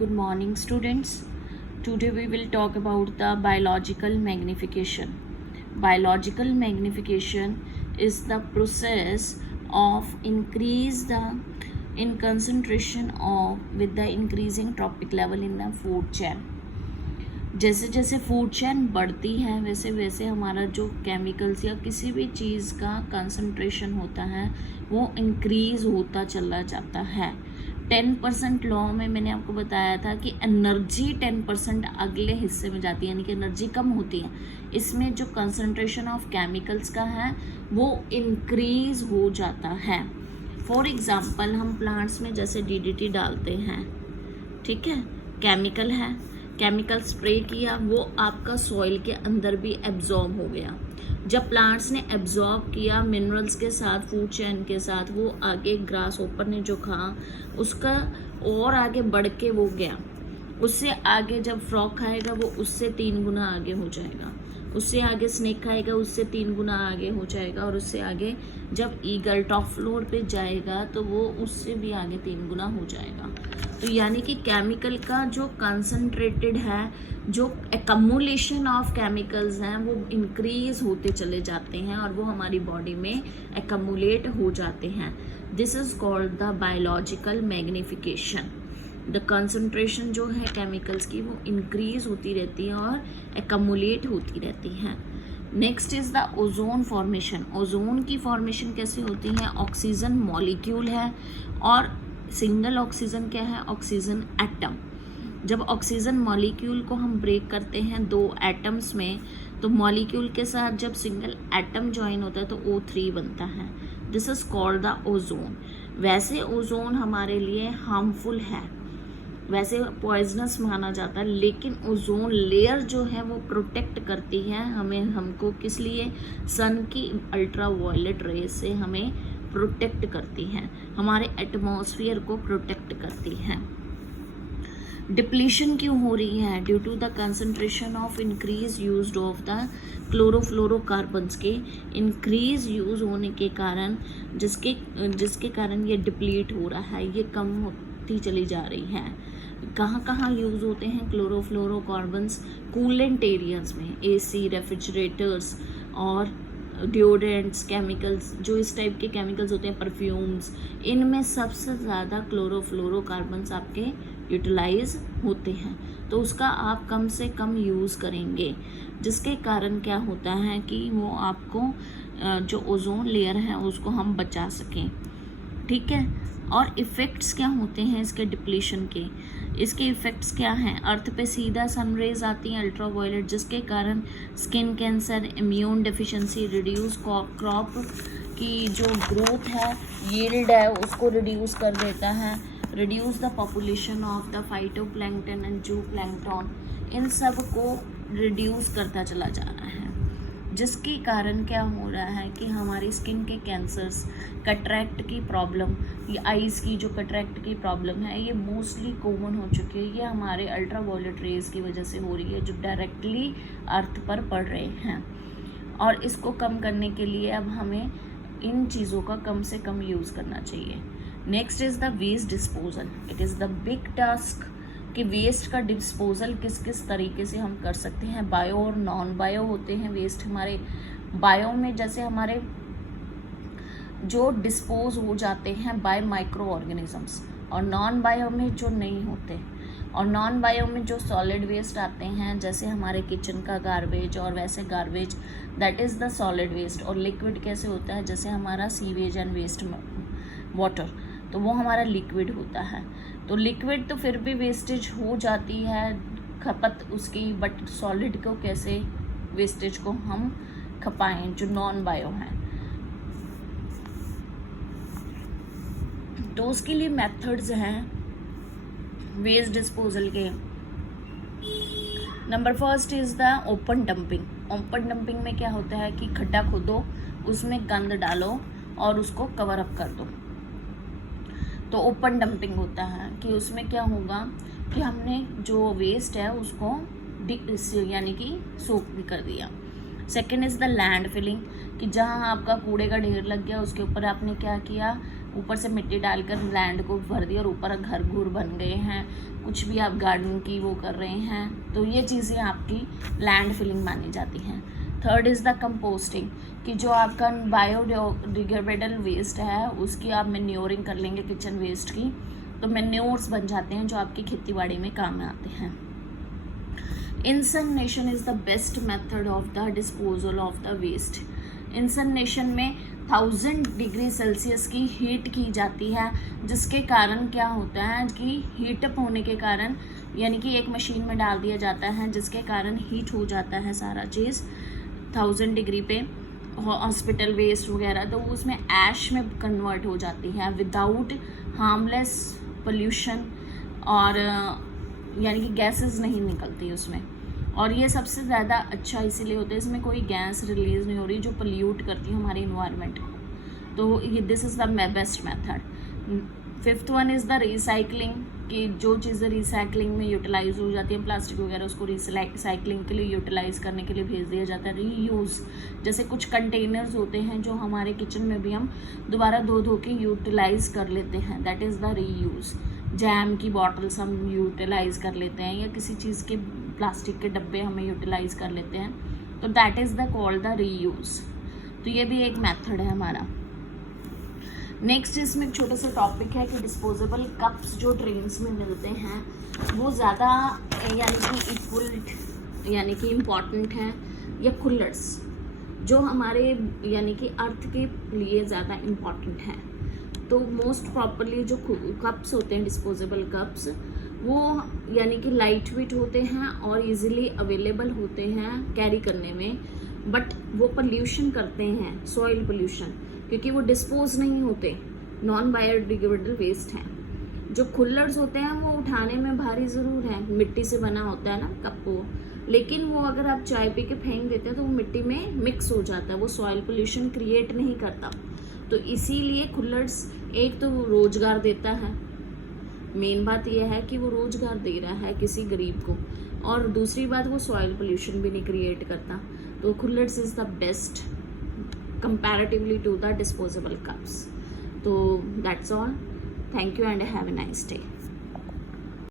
Good morning, students. Today we will talk about the biological magnification. Biological magnification is the process of increase the in concentration of with the increasing trophic level in the food chain. जैसे जैसे food chain बढ़ती है वैसे वैसे हमारा जो chemicals या किसी भी चीज़ का कंसंट्रेशन होता है वो इंक्रीज़ होता चला जाता है। 10% लॉ में मैंने आपको बताया था कि एनर्जी 10% अगले हिस्से में जाती है, यानी कि एनर्जी कम होती है। इसमें जो कंसंट्रेशन ऑफ केमिकल्स का है वो इंक्रीज़ हो जाता है। फॉर एग्ज़ाम्पल हम प्लांट्स में जैसे DDT डालते हैं, ठीक है, केमिकल है, केमिकल स्प्रे किया, वो आपका सॉइल के अंदर भी एब्जॉर्ब हो गया। जब प्लांट्स ने एब्जॉर्ब किया मिनरल्स के साथ, फूड चेन के साथ, वो आगे ग्रास होपर ने जो खा उसका और आगे बढ़ के वो गया। उससे आगे जब फ्रॉग खाएगा वो उससे 3 गुना आगे हो जाएगा, उससे आगे स्नेक खाएगा उससे 3 गुना आगे हो जाएगा, और उससे आगे जब ईगल टॉप फ्लोर पे जाएगा तो वो उससे भी आगे 3 गुना हो जाएगा। तो यानी कि केमिकल का जो कंसंट्रेटेड है, जो एकमुलेशन ऑफ केमिकल्स हैं वो इंक्रीज होते चले जाते हैं और वो हमारी बॉडी में एकमुलेट हो जाते हैं। This is called the biological magnification. The concentration जो है केमिकल्स की वो इंक्रीज होती रहती है और एकमुलेट होती रहती है। Next is the ozone formation. Ozone की फॉर्मेशन कैसे होती है? ऑक्सीजन मॉलिक्यूल है और सिंगल ऑक्सीजन क्या है? Oxygen atom. जब ऑक्सीजन मॉलिक्यूल को हम ब्रेक करते हैं 2 एटम्स में, तो मॉलिक्यूल के साथ जब सिंगल एटम ज्वाइन होता है तो O3 बनता है। This is called the ozone. वैसे ओजोन हमारे लिए हार्मफुल है, वैसे पॉइजनस माना जाता है, लेकिन ओजोन लेयर जो है वो प्रोटेक्ट करती है हमको किस लिए? सन की अल्ट्रावायलेट रे से हमें प्रोटेक्ट करती हैं, हमारे एटमॉस्फेयर को प्रोटेक्ट करती हैं। डिप्लीशन क्यों हो रही है? Due to the concentration of increase use of the chlorofluorocarbons के इंक्रीज यूज होने के कारण जिसके कारण ये डिप्लीट हो रहा है, ये कम होती चली जा रही है। कहाँ कहाँ यूज़ होते हैं क्लोरोफ्लोरोकार्बन्स? कूलेंट एरियाज में, AC, रेफ्रिजरेटर्स और डिओड्रेंट्स, केमिकल्स, जो इस टाइप के केमिकल्स होते हैं, परफ्यूम्स, इनमें सबसे ज़्यादा क्लोरोफ्लोरोकार्बन्स आपके यूटिलाइज होते हैं। तो उसका आप कम से कम यूज़ करेंगे, जिसके कारण क्या होता है कि वो आपको जो ओजोन लेयर है उसको हम बचा सकें, ठीक है। और इफ़ेक्ट्स क्या होते हैं इसके डिप्लीशन के? इसके इफ़ेक्ट्स क्या हैं? अर्थ पे सीधा सनरेज आती हैं अल्ट्रावायलेट, जिसके कारण skin cancer, immune deficiency, reduce crop की जो ग्रोथ है, यील्ड है, उसको रिड्यूस कर देता है, reduce the population of the phytoplankton and zooplankton, इन सब को रिड्यूस करता चला जा रहा है, जिसके कारण क्या हो रहा है कि हमारी स्किन के कैंसर्स, कटरैक्ट की प्रॉब्लम, ये आइज़ की जो कटरैक्ट की प्रॉब्लम है, ये मोस्टली कॉमन हो चुकी है। ये हमारे अल्ट्रावायलेट रेज की वजह से हो रही है जो डायरेक्टली अर्थ पर पड़ रहे हैं। और इसको कम करने के लिए अब हमें इन चीज़ों का कम से कम यूज़ करना चाहिए। Next is the waste disposal. It is the big task कि वेस्ट का डिस्पोजल किस किस तरीके से हम कर सकते हैं। बायो और नॉन बायो होते हैं वेस्ट हमारे। बायो में जैसे हमारे जो डिस्पोज हो जाते हैं बाय माइक्रो ऑर्गेनिजम्स, और नॉन बायो में जो नहीं होते। और नॉन बायो में जो सॉलिड वेस्ट आते हैं, जैसे हमारे किचन का गार्बेज और वैसे garbage, that is the solid waste. और लिक्विड कैसे होता है? जैसे हमारा सीवेज एंड वेस्ट वाटर, तो वो हमारा लिक्विड होता है। तो लिक्विड तो फिर भी वेस्टेज हो जाती है खपत उसकी, बट सॉलिड को कैसे वेस्टेज को हम खपाएं जो नॉन बायो हैं? तो उसके लिए मेथड्स हैं वेस्ट डिस्पोजल के। Number first is the open dumping. Open dumping में क्या होता है कि खड्डा खोदो, उसमें गंद डालो और उसको कवर अप कर दो, तो ओपन डंपिंग होता है। कि उसमें क्या होगा कि हमने जो वेस्ट है उसको यानी कि सोक भी कर दिया। Second is the land filling, कि जहाँ आपका कूड़े का ढेर लग गया उसके ऊपर आपने क्या किया? ऊपर से मिट्टी डालकर लैंड को भर दिया और ऊपर घर घूर बन गए हैं, कुछ भी आप गार्डन की वो कर रहे हैं, तो ये चीज़ें आपकी लैंड फिलिंग मानी जाती हैं। थर्ड इज़ द कंपोस्टिंग, कि जो आपका बायोडिग्रेडेबल वेस्ट है उसकी आप मैन्योरिंग कर लेंगे किचन वेस्ट की, तो मैन्योर्स बन जाते हैं जो आपकी खेती बाड़ी में काम में आते हैं। Incineration is the best method of the disposal of the waste. Incineration में 1000 डिग्री सेल्सियस की हीट की जाती है, जिसके कारण क्या होता है कि हीटअप होने के कारण, यानी कि एक मशीन में डाल दिया जाता है जिसके कारण हीट हो जाता है सारा चीज़ 1000 डिग्री पे, हॉस्पिटल वेस्ट वगैरह, तो वो उसमें ऐश में कन्वर्ट हो जाती है विदाउट हार्मलेस पोल्यूशन, और यानी कि गैसेस नहीं निकलती उसमें। और ये सबसे ज़्यादा अच्छा इसीलिए होता है, इसमें कोई गैस रिलीज़ नहीं हो रही जो पोल्यूट करती है हमारे इन्वायरमेंट को, तो ये this is the best method. Fifth one is the recycling, कि जो चीज़ें रिसाइकलिंग में यूटिलाइज हो जाती है, प्लास्टिक वगैरह, उसको रिसाइकलिंग के लिए यूटिलाइज करने के लिए भेज दिया जाता है। रीयूज़, जैसे कुछ कंटेनर्स होते हैं जो हमारे किचन में भी हम दोबारा धो के यूटिलाइज कर लेते हैं, that is the reuse. Jam की बॉटल्स हम यूटिलाइज कर लेते हैं, या किसी चीज़ के प्लास्टिक के डब्बे हमें यूटिलाइज कर लेते हैं, तो that is the called the reuse. तो ये भी एक मेथड है हमारा। नेक्स्ट इसमें एक छोटा सा टॉपिक है कि डिस्पोजेबल कप्स जो ड्रिंक्स में मिलते हैं वो ज़्यादा यानी कि इक्वल यानी कि इम्पॉर्टेंट है, या कुल्लर्स जो हमारे यानी कि अर्थ के लिए ज़्यादा इम्पॉर्टेंट है। तो मोस्ट प्रॉपरली जो कप्स होते हैं डिस्पोजेबल कप्स, वो यानी कि लाइट वेट होते हैं और इजीली अवेलेबल होते हैं कैरी करने में, बट वो पोल्यूशन करते हैं, सॉइल पोल्यूशन, क्योंकि वो डिस्पोज नहीं होते, नॉन बायोडिग्रेडेबल वेस्ट हैं। जो कुल्लर्स होते हैं वो उठाने में भारी ज़रूर है, मिट्टी से बना होता है ना कप वो, लेकिन वो अगर आप चाय पी के फेंक देते हैं तो वो मिट्टी में मिक्स हो जाता है, वो सॉइल पोल्यूशन क्रिएट नहीं करता। तो इसीलिए कुल्लर्स एक तो वो रोज़गार देता है, मेन बात यह है कि वो रोज़गार दे रहा है किसी गरीब को, और दूसरी बात वो सॉइल पोल्यूशन भी नहीं क्रिएट करता। तो coolers is the best comparatively to the disposable cups. So that's all. Thank you and have a nice day.